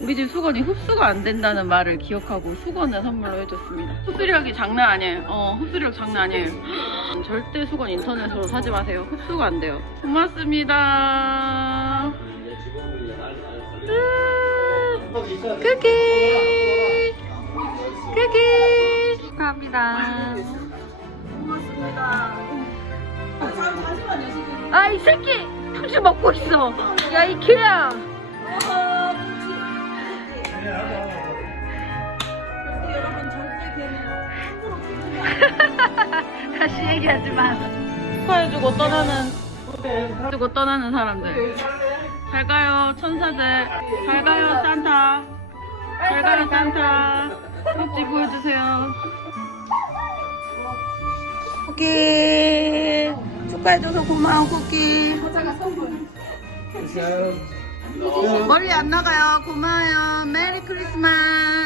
우리 집 수건이 흡수가 안 된다는 말을 기억하고 수건을 선물로 해줬습니다. 흡수력이 장난 아니에요. 어, 흡수력 장난 아니에요. 절대 수건 인터넷으로 사지 마세요. 흡수가 안 돼요. 고맙습니다. 음, 쿠키! 쿠키! 감사합니다. 아, 이 새끼! 푸지 먹고 있어! 야, 이 개야! 다시 얘기하지 마. 축하해주고 떠나는, 축하해주고 떠나는 사람들. 잘 가요, 천사들. 잘 가요, 산타. 잘 가요, 산타. 꼭지 보여주세요. 쿠키. 축하해줘서 고마워, 쿠키. 머리 안 나가요. 고마워요. 메리 크리스마스.